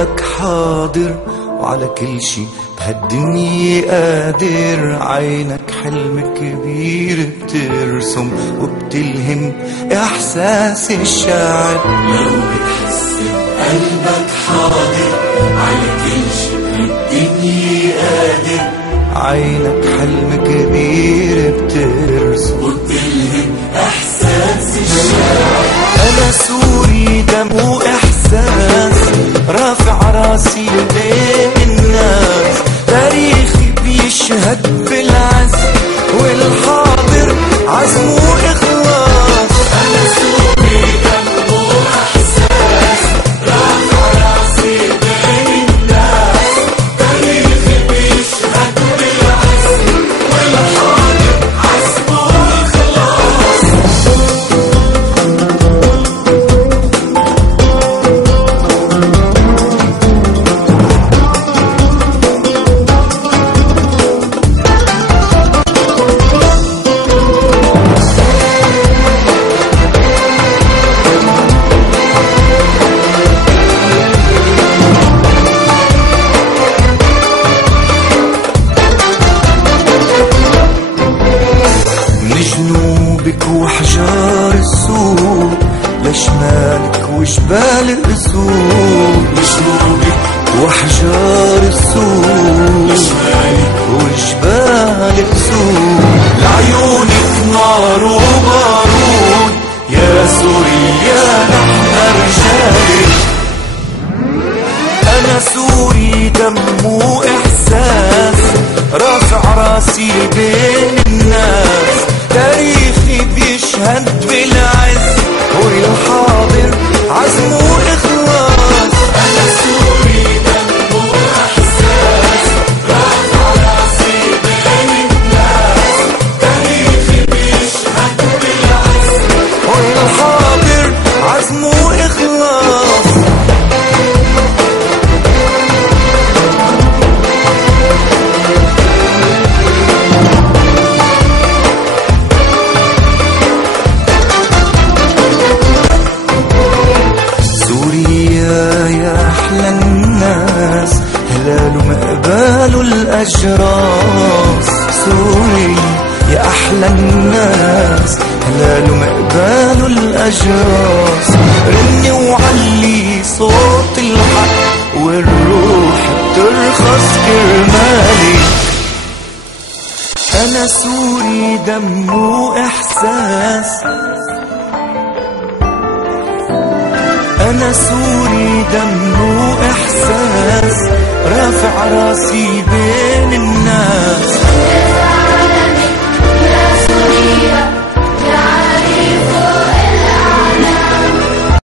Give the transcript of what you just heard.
قلبك حاضر وعلى كل شي بهالدنيا قادر. عينك حلم كبير بترسم وبتلهم إحساس الشاعر. لو بتحس بقلبك حاضر على كل شي بهالدنيا قادر. عينك حلم كبير بترسم وبتلهم إحساس الشاعر. أنا سوري دم وإحساس رافع راسي بين الناس. تاريخي بيشهد بالعز والحاضر عزم وإخلاص. أنا سوري دم وإحساس رافع راسي بين الناس. تاريخي بيشهد بالعز والحاضر عزم وإخلاص. جنوبك وحجار السود لشمالك وجبال الأسود. جنوبك وحجار السود لشمالك وجبال الأسود. لعيونك نار وبارود يا سوريا نحن رجالك. أنا سوري دم وإحساس رافع راسي بين الناس. تاريخي بيشهد بالعز والحاضر عزم وإخلاص. أنا سوري دم وإحساس رافع راسي بين الناس. تاريخي بيشهد بالعز والحاضر عزم وإخلاص. هلال ومقبال الأجراس. سوري يا أحلى الناس هلال ومقبال الأجراس. رني وعلي صوت الحق والروح بترخص كرمالي. أنا سوري دم وإحساس. أنا سوري دم وإحساس رافع راسي